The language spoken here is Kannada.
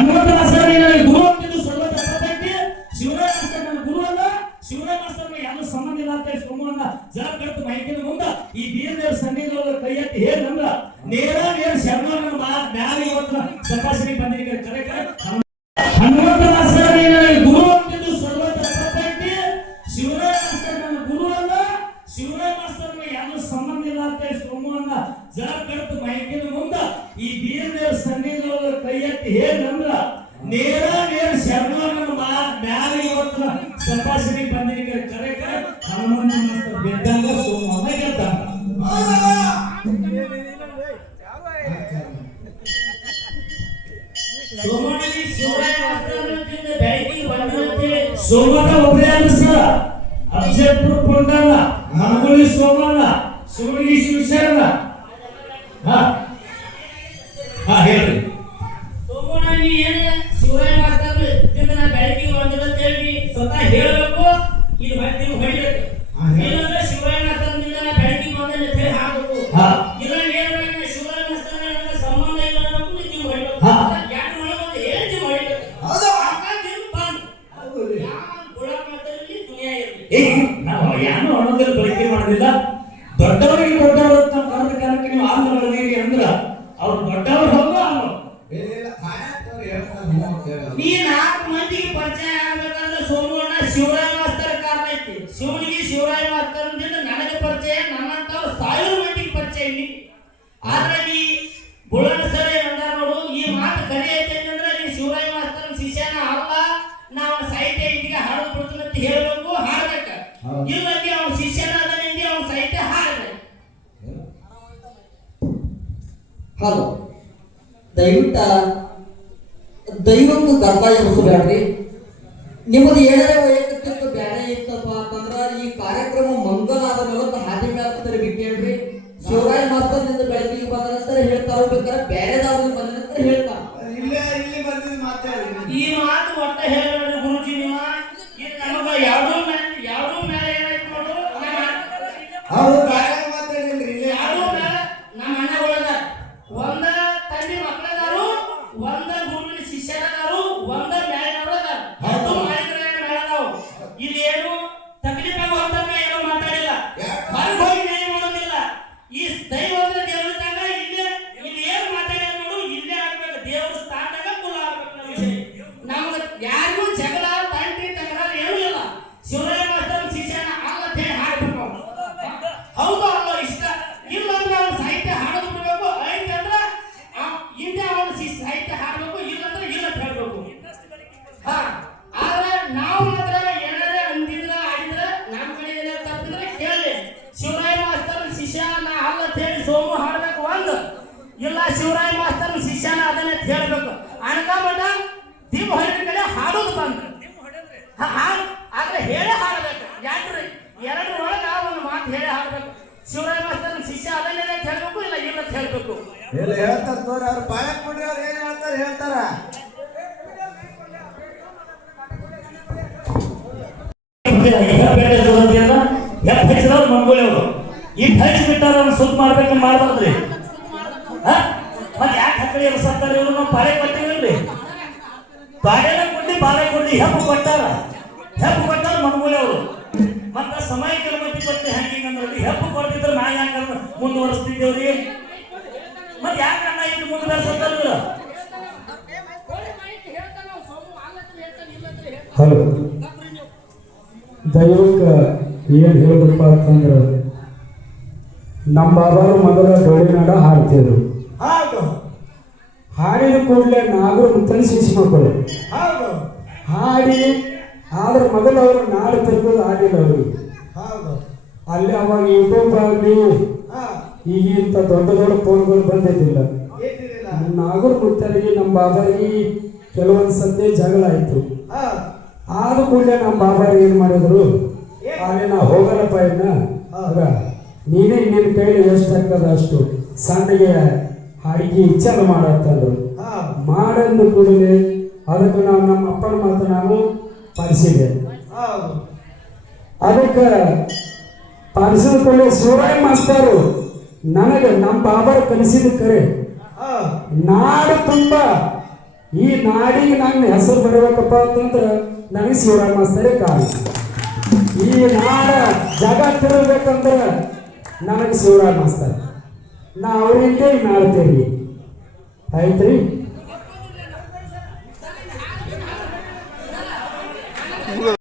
ಹನುಮಂತನ ಸರ್ ನನಗೆ ಗುರು ಅಂತಿದ್ದು ಸರ್ವತ ಸತ್ಯಕ್ಕೆ ಶಿವರಾಯ ಮಾಸ್ತರ್ ನನ್ನ ಗುರು ಅಲ್ಲ. ಶಿವರಾಯ ಮಾಸ್ತರ್ ಯಾರು ಸಂಬಂಧ ಇಲ್ಲ ಅಂತ ಸೋಮಣ್ಣ ಜನ ಕರೆದು ಮೈಕಿನ ಮುಂದ ಈ ಬೀರದೇವ್ರ ಸನ್ನಿಧಿಯೊಳಗೆ ಕೈ ಎತ್ತಿ ಹೇಳಂದ್ರ ನೇರ ಶರಣನ ಮ್ಯಾಲ ಇವತ್ತು ಸಂಭಾಷಣೆ ಬಂದಿರಿ ಕರೆ ಹನುಮಂತನ ಸರ್ ನನಗೆ ಗುರು ಅಂತಿದ್ದು ಸರ್ವತ ಸತ್ಯಕ್ಕೆ ಶಿವರಾಯ ಮಾಸ್ತರ್ ನನ್ನ ಗುರು ಅಲ್ಲ. ಶಿವರಾಯ ಮಾಸ್ತರ್ ಯಾರು ಸಂಬಂಧ ಇಲ್ಲ ಅಂತ ಸೋಮಣ್ಣ ಜನ ಕರೆದು ಮೈಕಿನ ಮುಂದ ಈ ಬೀರದೇವ್ರ ಸನ್ನಿಧಿಯೊಳಗೆ ಕೈ ಎತ್ತಿ ಹೇಳಂದ್ರ ನೇರ ಶರಣನ ಮ್ಯಾಲ ಇವತ್ತು ಸಂಭಾಷಣೆ ಬಂದಿರಿ ಕರೆ ಹನುಮಂತ ಮಾಸ್ತರ್ ಗೆದ್ದಂಗ ಸೋಮಣ್ಣ ಗೆದ್ದಂಗ. ಸೋಮಣ್ಣಿ ಶಿವರಾಯ ಮಾಸ್ತರ್ ಬೆಳಕಿಗೆ ಬಂದಿರುತ್ತೆ. ಸೋಮಣ್ಣ ಒಬ್ಬರೇ ಅಲ್ಲ ಸರ್, ಅಫಜಲ್ಪುರ ಪುಂಡಣ್ಣ, ಮನಗುಳಿ ಸೋಮಣ್ಣ, ಶಿವಗಿ ಶಿವಶರಣ. ಹೇಳ್ರಿ ಸೋಮಣ್ಣಿ ಏನು ಶಿವರಾಯ ಮಾಸ್ತರ್ ಬೆಳಕಿಗೆ ಬಂದಿರುತ್ತೆ ಹೇಳಿ ಸ್ವತಃ ಹೇಳಬೇಕು. ಇದು ನೀವು ಹೊಡಿಬೇಕು. ಇಲ್ಲಂದ್ರೆ ಶಿವರಾಯ ಮಾಸ್ತರ್ ಬೆಳಕಿಗೆ ಬಂದ ಹೇಳಿ ಹಾಕಬೇಕು. ಇಲ್ಲ ಏನು ಶಿವರಾಯ ಮಾಸ್ತರ್ ಸಂಬಂಧ ಇಲ್ಲ ಅನ್ನೋದು ನೀವು ಹೊಡಿಬೇಕು. ಯಾರು ಒಳಗೊಂದು ಹೇಳಿ ನೀವು ಹೊಡಿಬೇಕು. ನಾವು ಯಾರು ಹಣದಲ್ಲಿ ಬಳಕೆ ಮಾಡೋದಿಲ್ಲ. ದೊಡ್ಡವರಿಗೆ ದೊಡ್ಡವರು ಅಂತ ಕರೆದ ಕಾಲಕ್ಕೆ ನೀವು ಆಂಧ್ರದಲ್ಲಿ ಅಂದ್ರ ಅವ್ರು ದೊಡ್ಡವರು ಹೋಗ ನೀ 4 ಮಂದಿಗೆ ಪರಿಚಯ ಆಗ್ಬೇಕಂದ್ರೆ ಸೋಮಣ್ಣ ಶಿವರಾಯ ಮಾಸ್ತರ್ ಕಾರಣ ಐತಿ. ಶಿವನಿಗೆ ಶಿವರಾಯ ಮಾಸ್ತರ್ ಅಂದಿಂದ ನನಗೆ ಪರಿಚಯ, ನನ್ನಂತವ್ರು 1000 ಮಂದಿಗೆ ಪರಿಚಯ ಇಲ್ಲಿ. ಆದ್ರೆ ನೀ ಬುಳನ್ ಸರಿ ಅಂದಾರ ನೋಡು, ಈ ಮಾತು ಕರೆ ಐತೆ ಅಂತಂದ್ರೆ ನೀ ಶಿವರಾಯ ಮಾಸ್ತರ್ ಶಿಷ್ಯನ ಅಲ್ಲ, ನಾವು ಸಾಹಿತ್ಯ ಇಂದಿಗೆ ಹಾಡೋದು ಬಿಡ್ತೀನಿ ಅಂತ ಹೇಳ್ಬೇಕು, ಹಾಡ್ಬೇಕ. ಇಲ್ಲಂಗೆ ಅವ್ನ ಶಿಷ್ಯನ ಅದರಿಂದ ಅವ್ನ ಸಾಹಿತ್ಯ ಹಾಡ್ಬೇಕು. ಹಲೋ, ದೈವಕ್ಕೂ ಗರ್ಭ ಎಬ್ಸಬೇಡ್ರಿ. ನಿಮ್ಮದು ಏಳನೇ ವೈಯಕ್ತಿಕ ಬ್ಯಾರೆ ಇತ್ತಪ್ಪ ಅಂತಂದ್ರ ಈ ಕಾರ್ಯಕ್ರಮ ಮಂಗಲ ಆದ ಮೇಲೆ ಹಾದಿ ಮೇಲೆ ಬಿಟ್ಟೇನ್ರಿ. ಶಿವರಾಯ ಮಾಸ್ತರ್ ನಿಂದ ಬೆಳಕಿಗೆ ಬಂದ ನಂತರ ಹೇಳ್ತಾ ಹೋಗ್ಬೇಕಾದ್ರೆ ಬ್ಯಾರೆದವ್ರಿಗೆ ಬಂದ ನಂತರ ಹೇಳ್ತಾರ. ಈ ಮಾತು ಒಟ್ಟ ಹೇಳಿ ಗುರುಜಿ, ನಿಮ್ಮ ನಮಗ ಯಾವ್ದೋ ಮೇಲೆ ಏನಾಯ್ತು ನೋಡು, ಯಾವ್ದೋ ಮೇಲೆ ನಮ್ಮ ಅಣ್ಣಗಳದ ಒಂದ ತಂದೆ ಮಕ್ಕಳದಾರು, ಒಂದ ಗುರುವಿನ ಶಿಷ್ಯರದಾರು, ಒಂದ ಮೇಳದವರು ಅದು ಮಾಡಿದ್ರೆ ಮೇಳದವು. ಇಲ್ಲಿ ಏನು ತಕಲೀಫಾಗ ಹೋಗ್ತಾಗ ಏನೋ ಮಾತಾಡಿಲ್ಲ, ಹೊರಗೆ ಹೋಗಿ ನ್ಯಾಯ ಮಾಡೋದಿಲ್ಲ. ಈ ದೈವದ ದೇವತಾಗ ಇಲ್ಲಿ ಏನು ಮಾತಾಡ್ಯಾರ ನೋಡು, ಇಲ್ಲೇ ಆಗ್ಬೇಕು. ದೇವ್ರ ಸ್ಥಾನದಾಗ ಕುಲ ಆಗ್ಬೇಕು. ನಮ್ಮ ವಿಷಯ ನಮ್ಗೆ ಯಾರಿಗೂ ಜಗಳ ತಂಟಿ ತಕರಾರು ಏನೂ ಇಲ್ಲ. ಶಿವರಾಯ ಮಾಸ್ತರ್ ಶಿಷ್ಯನ ಅಲ್ಲ ಅಂತ ಹೇಳಿ ಹಾಡ್ಬೇಕು. ಹೌದು ಅಲ್ಲ ಇಷ್ಟ ಇಲ್ಲ ಅಂದ್ರೆ ಅವ್ನ ಸಾಹಿತ್ಯ ಹಾಡೋದು ಬಿಡಬೇಕು. ಐತೆ ಅಂದ್ರೆ ಹಿಂದೆ ಅವನ ಸಾಹಿತ್ಯ ಹಾಡಬೇಕು, ಇಲ್ಲಂದ್ರೆ ಇಲ್ಲ ಅಂತ ಹೇಳ್ಬೇಕು. ಆದ್ರೆ ನಾವು ಮಾತ್ರ ಏನಾದ್ರೆ ಅಂದಿದ್ರ ಆಡಿದ್ರ ನಮ್ಮ ಕಡೆ ಏನಾದ್ರು ತಪ್ಪಿದ್ರೆ ಕೇಳಿ ಶಿವರಾಯ ಮಾಸ್ತರ್ ಶಿಷ್ಯನ ಅಲ್ಲ ಅಂತ ಹೇಳಿ ಸೋಮು ಹಾಡ್ಬೇಕು. ಒಂದು ಇಲ್ಲ ಶಿವರಾಯ ಮಾಸ್ತರ್ ಶಿಷ್ಯನ ಅದನ್ನ ಹೇಳ್ಬೇಕು. ಅನ್ಕೊಂಬಿಟ್ಟ ದಿಮ್ ಹೊರಗಿನ ಕಡೆ ಹಾಡೋದು ಬಂದು ಆದ್ರೆ ಹೇಳೇ ಹಾಡಬೇಕು. ಯಾಕ್ರಿ ಎರಡು ಒಳಗ ಒಂದು ಮಾತು ಹೇಳಿ ಹಾಡ್ಬೇಕು. ಶಿವರಾಯ ಮಾಸ್ತರ್ ಶಿಷ್ಯ ಅದನ್ನೇ ಹೇಳ್ಬೇಕು, ಇಲ್ಲ ಇಲ್ಲ ಅಂತ ಹೇಳ್ಬೇಕು. ಹೇಳ್ತಾರ ತೋರಿ, ಅವ್ರು ಪಾಯಕ್ ಬಿಡ್ರಿ, ಅವ್ರು ಏನ್ ಹೇಳ್ತಾರ ಹೇಳ್ತಾರ. ಮಂಗೋಳಿ ಅವರು ಈ ಹಚ್ಚಿ ಬಿಟ್ಟಾರ ಸುತ್ತ ಮಾಡ್ಬೇಕಂತ ಮಾಡ್ಬಾರ್ದ್ರಿ. ಮತ್ತೆ ಯಾಕೆ ಹಕ್ಕಳಿ ಸತ್ತಾರ ಇವರು? ನಾವು ಪಾಳೆ ಕೊಟ್ಟಿವಲ್ರಿ, ಪಾಳೆನ ಕೊಡ್ಲಿ ಬಾಳೆ ಕೊಡ್ಲಿ ಹೆಪ್ಪು ಕೊಟ್ಟಾರ ಮಂಗೋಳಿ ಅವರು. ಮತ್ತ ಸಮಯ ಕರ್ಮತಿ ಕೊಟ್ಟು ಹ್ಯಾಂಗಿಂಗ್ ಅಂದ್ರೆ ಹೆಪ್ಪು ಕೊಡ್ತಿದ್ರೆ ನಾ ಯಾಕೆ ಮುಂದುವರಿಸ್ತಿದ್ದೇವ್ರಿ. ಮತ್ತೆ ಯಾಕೆ ಅಣ್ಣ ಇಟ್ಟು ಮುಂದುವರ್ಸತ್ತಲ್ರ? ಹಲೋ, ದೈವಕ್ಕೆ ಏನು ಹೇಳ್ಬೇಕಪ್ಪ ಅಂತಂದ್ರೆ ನಮ್ಮ ಬಾಬಾರು ಮೊದಲ ಡೊಳ್ಳಿನಾಡ ಹಾಡ್ತಿದ್ರು. ಹಾಡಿದ ಕೂಡಲೇ ನಾಗರು ಅಂತಂದು ಶಿಶು ಮಕ್ಕಳು ಹಾಡಿ, ಆದ್ರೆ ಮೊದಲು ಅವರು ನಾಡು ತಲುಪೋದು ಆಗಿಲ್ಲ ಅವ್ರಿಗೆ. ಅಲ್ಲಿ ಅವಾಗ ಯೂಟ್ಯೂಬ್ ಆಗಲಿ ಈಗಿಂತ ದೊಡ್ಡ ದೊಡ್ಡ ಫೋನ್ಗಳು ಬಂದಿದ್ದಿಲ್ಲ. ನಾಗರ ಮುತ್ತರಿಗೆ ನಮ್ಮ ಬಾಬಾರಿಗೆ ಕೆಲವೊಂದು ಸದ್ಯ ಜಗಳ ಆಯ್ತು. ಆದ ಕೂಡಲೇ ನಮ್ಮ ಬಾಬಾರಿಗೆ ಏನ್ ಮಾಡಿದ್ರು, ಅಲ್ಲಿ ನಾ ಹೋಗಲ್ಲಪ್ಪ ಇನ್ನ ನೀನೇ ನಿನ್ನ ಕೈಲಿ ಎಷ್ಟು ಆಗ್ತದ ಅಷ್ಟು ಸಣ್ಣಗೆ ಹಾಡಿಗೆ ಚಾಲು ಮಾಡತ್ತಂದ್ರು. ಮಾಡಂದು ಕೂಡಲೇ ಅದಕ್ಕೆ ನಾವು ನಮ್ಮ ಅಪ್ಪನ ಮಾತು ನಾವು ಪಾಲಿಸಿದೆ. ಅದಕ್ಕೆ ಪಾಲಿಸಿದ ಕೂಡಲೇ ಶಿವರಾಯ ಮಾಸ್ತರು ನನಗೆ ನಮ್ಮ ಬಾಬಾರು ಕಲಿಸಿದ ಕರೆ ನಾಡು ತುಂಬ ಈ ನಾಡಿಗೆ ನನ್ನ ಹೆಸರು ಬರಬೇಕಪ್ಪ ಅಂತಂದ್ರೆ ನನಗೆ ಶಿವರಾಜ್ ಮಾಸ್ತರೇ ಕಾರಣ. ಈ ನಾಡ ಜಗತ್ತಿರಬೇಕಂದ್ರೆ ನನಗೆ ಶಿವರಾಜ್ ಮಾಸ್ತರ್. ನಾ ಅವರಿಂದ ಮಾಡ್ತೇವೆ. ಆಯ್ತ್ರಿ.